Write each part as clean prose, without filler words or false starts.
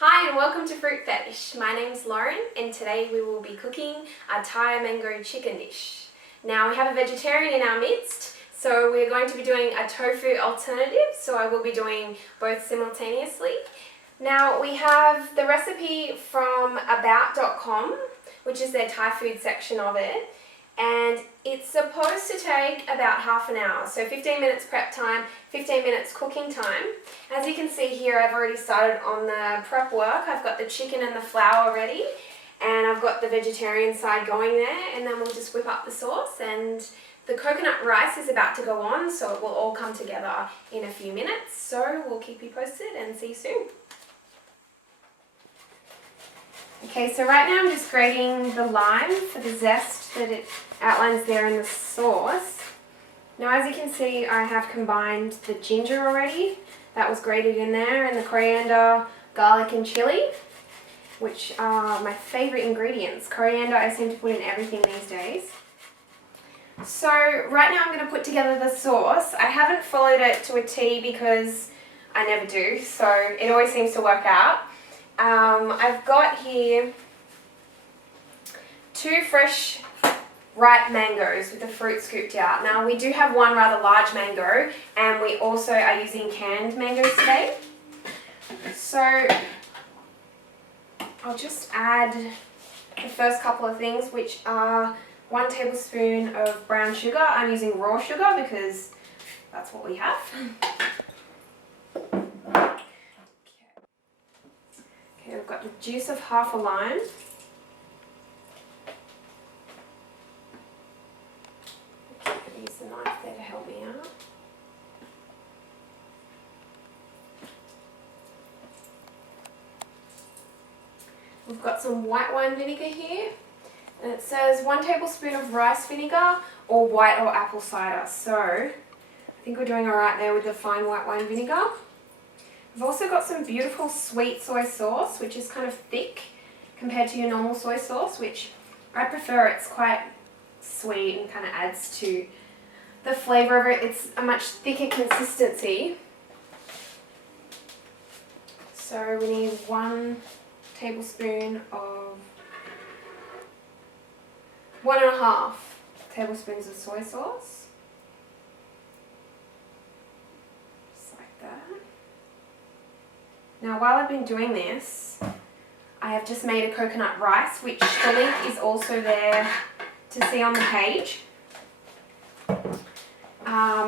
Hi and welcome to Fruit Fetish. My name's Lauren and today we will be cooking a Thai mango chicken dish. Now we have a vegetarian in our midst, so we're going to be doing a tofu alternative, so I will be doing both simultaneously. Now we have the recipe from about.com, which is their Thai food section of it, and it's supposed to take about half an hour, so 15 minutes prep time, 15 minutes cooking time. As you can see here, I've already started on the prep work. I've got the chicken and the flour ready, and I've got the vegetarian side going there, and then we'll just whip up the sauce, and the coconut rice is about to go on, so it will all come together in a few minutes. So we'll keep you posted and see you soon. Okay, so right now I'm just grating the lime for the zest that it outlines there in the sauce. Now as you can see, I have combined the ginger already. That was grated in there, and the coriander, garlic and chili, which are my favourite ingredients. Coriander I seem to put in everything these days. So right now I'm going to put together the sauce. I haven't followed it to a T because I never do, so it always seems to work out. I've got here 2 fresh ripe mangoes with the fruit scooped out. Now we do have one rather large mango, and we also are using canned mangoes today. So I'll just add the first couple of things, which are 1 tablespoon of brown sugar. I'm using raw sugar because that's what we have. Okay, we've got the juice of half a lime. Use the knife there to help me out. We've got some white wine vinegar here, and it says 1 tablespoon of rice vinegar or white or apple cider. So I think we're doing alright there with the fine white wine vinegar. I've also got some beautiful sweet soy sauce, which is kind of thick compared to your normal soy sauce, which I prefer. It's quite sweet and kind of adds to the flavour of it. It's a much thicker consistency. So we need 1 tablespoon of 1.5 tablespoons of soy sauce. Just like that. Now while I've been doing this, I have just made a coconut rice, which the link is also there to see on the page.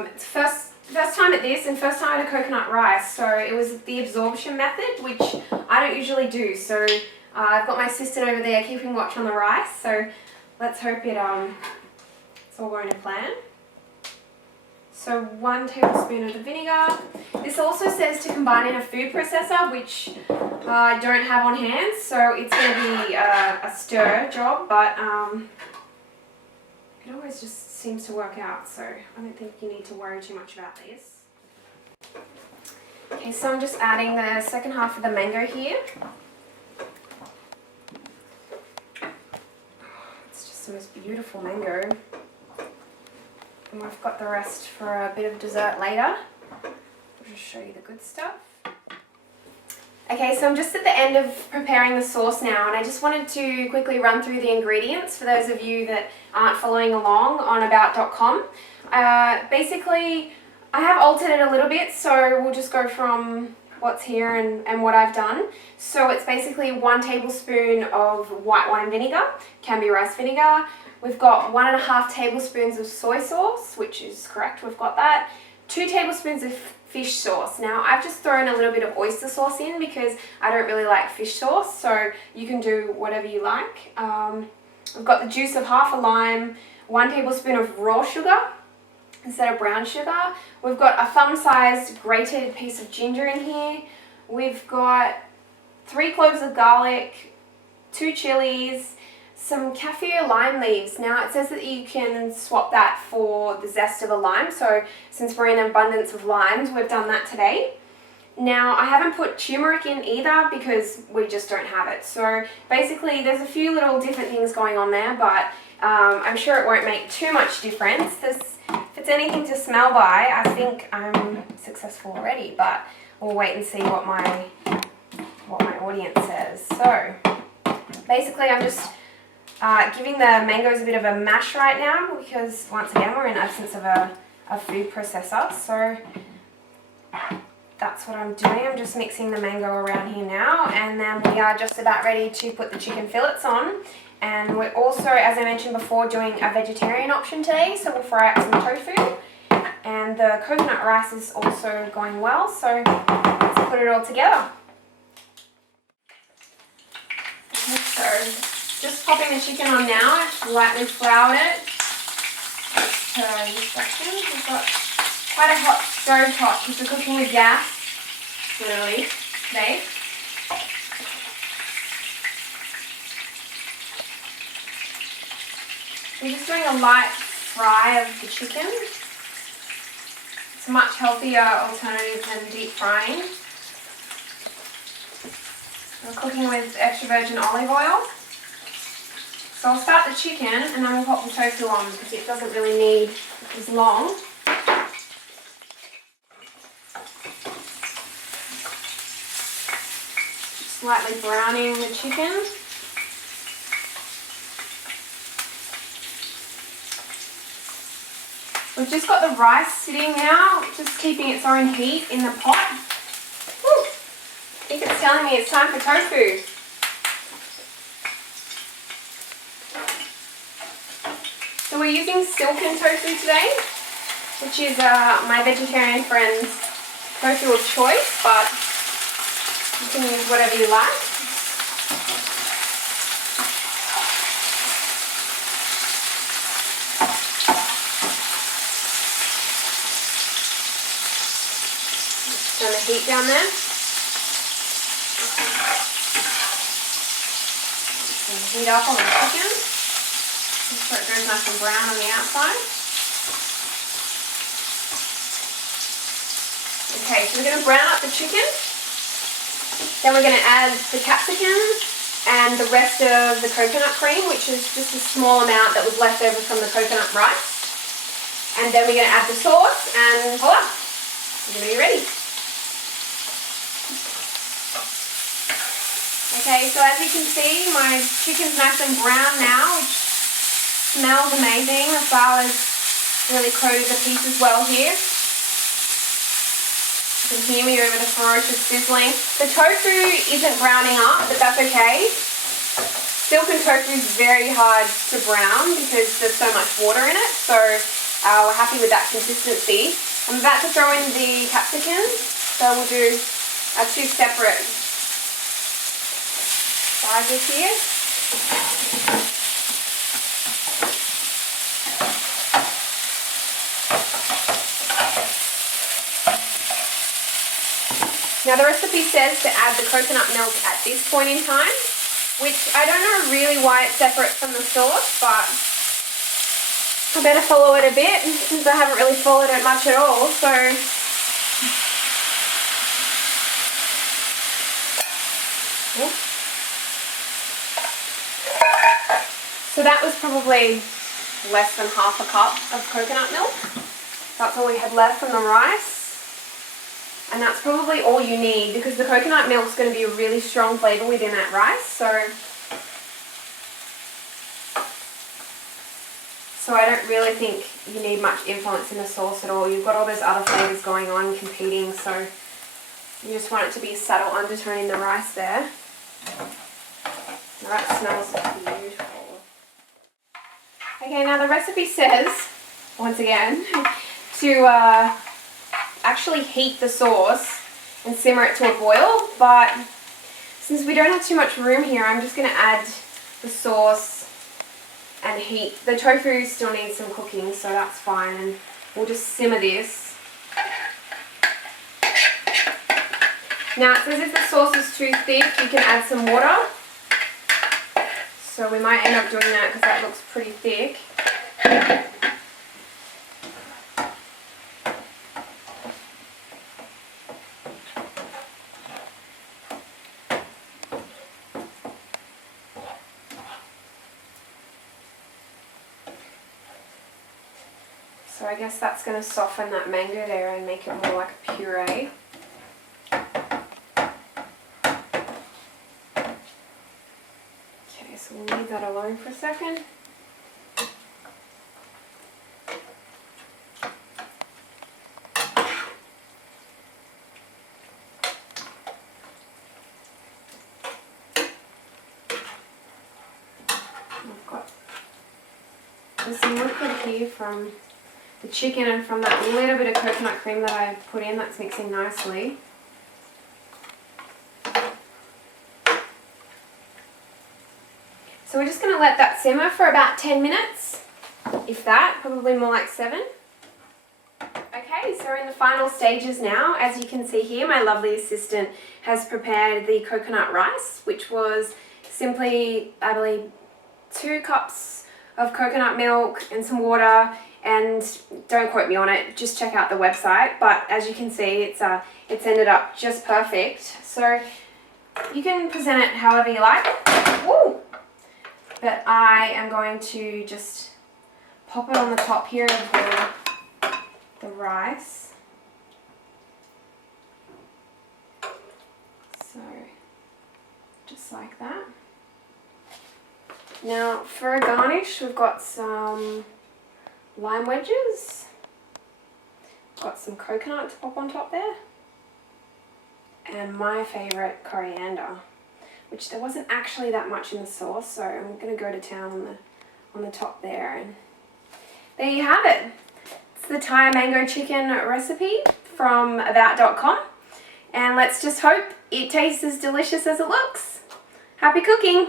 It's first time at this and first time at a coconut rice, so it was the absorption method, which I don't usually do. So I've got my assistant over there keeping watch on the rice, so let's hope it's all going to plan. So 1 tablespoon of the vinegar. This also says to combine in a food processor, which I don't have on hand, so it's going to be a stir job, but it always just seems to work out, so I don't think you need to worry too much about this. Okay, so I'm just adding the second half of the mango here. It's just the most beautiful mango. And we've got the rest for a bit of dessert later. I'll just show you the good stuff. Okay, so I'm just at the end of preparing the sauce now, and I just wanted to quickly run through the ingredients for those of you that aren't following along on about.com. Basically, I have altered it a little bit, so we'll just go from what's here and what I've done. So it's basically 1 tablespoon of white wine vinegar, can be rice vinegar. We've got 1.5 tablespoons of soy sauce, which is correct, we've got that. 2 tablespoons of fish sauce. Now I've just thrown a little bit of oyster sauce in because I don't really like fish sauce, so you can do whatever you like. We've got the juice of half a lime, 1 tablespoon of raw sugar instead of brown sugar. We've got a thumb-sized grated piece of ginger in here. We've got 3 cloves of garlic, 2 chilies, some kaffir lime leaves. Now it says that you can swap that for the zest of a lime, so since we're in abundance of limes, we've done that today. Now I haven't put turmeric in either because we just don't have it. So basically there's a few little different things going on there, but I'm sure it won't make too much difference. If it's anything to smell by, I think I'm successful already, but we'll wait and see what my audience says. So basically I'm just giving the mangoes a bit of a mash right now because once again we're in absence of a food processor. So that's what I'm doing. I'm just mixing the mango around here now, and then we are just about ready to put the chicken fillets on. And we're also, as I mentioned before, doing a vegetarian option today, so we'll fry up some tofu. And the coconut rice is also going well, so let's put it all together. So just popping the chicken on now. I've lightly floured it. We've got quite a hot stove top because we're cooking with gas, literally, today. We're just doing a light fry of the chicken. It's a much healthier alternative than deep frying. We're cooking with extra virgin olive oil. So I'll start the chicken and then we'll pop the tofu on because it doesn't really need as long. Slightly browning the chicken. We've just got the rice sitting now, just keeping its own heat in the pot. Woo. I think it's telling me it's time for tofu. So we're using silken tofu today, which is my vegetarian friend's tofu of choice, but you can use whatever you like. Turn the heat down there. Heat up on the chicken. So it goes nice and brown on the outside. Okay, so we're going to brown up the chicken. Then we're going to add the capsicum and the rest of the coconut cream, which is just a small amount that was left over from the coconut rice. And then we're going to add the sauce and voila, we're going to be ready. Okay, so as you can see, my chicken's nice and brown now, which smells amazing. The flour's really coated the piece as well here. You can hear me over the ferocious sizzling. The tofu isn't browning up, but that's okay. Silken tofu is very hard to brown because there's so much water in it, so we're happy with that consistency. I'm about to throw in the capsicum, so we'll do our two separate sizes here. Now the recipe says to add the coconut milk at this point in time, which I don't know really why it's separate from the sauce, but I better follow it a bit since I haven't really followed it much at all. So that was probably less than half a cup of coconut milk. That's all we had left from the rice. And that's probably all you need because the coconut milk is going to be a really strong flavour within that rice. So I don't really think you need much influence in the sauce at all. You've got all those other flavours going on competing, so you just want it to be a subtle undertone in the rice there. That smells beautiful. Okay, now the recipe says, once again, to actually heat the sauce and simmer it to a boil, but since we don't have too much room here, I'm just going to add the sauce and heat. The tofu still needs some cooking, so that's fine, and we'll just simmer this. Now it says if the sauce is too thick, you can add some water. So we might end up doing that because that looks pretty thick. So I guess that's going to soften that mango there and make it more like a puree. so we'll leave that alone for a second. There's some liquid here from the chicken and from that little bit of coconut cream that I put in that's mixing nicely. So we're just going to let that simmer for about 10 minutes, if that, probably more like 7. Okay, so we're in the final stages now. As you can see here, my lovely assistant has prepared the coconut rice, which was simply, I believe, 2 cups of coconut milk and some water, and don't quote me on it, just check out the website. But as you can see, it's ended up just perfect. So you can present it however you like. Woo! But I am going to just pop it on the top here of the rice. So just like that. Now for a garnish, we've got some lime wedges, got some coconut to pop on top there, and my favourite coriander, which there wasn't actually that much in the sauce, so I'm going to go to town on the top there. And there you have it. It's the Thai mango chicken recipe from about.com, and let's just hope it tastes as delicious as it looks. Happy cooking!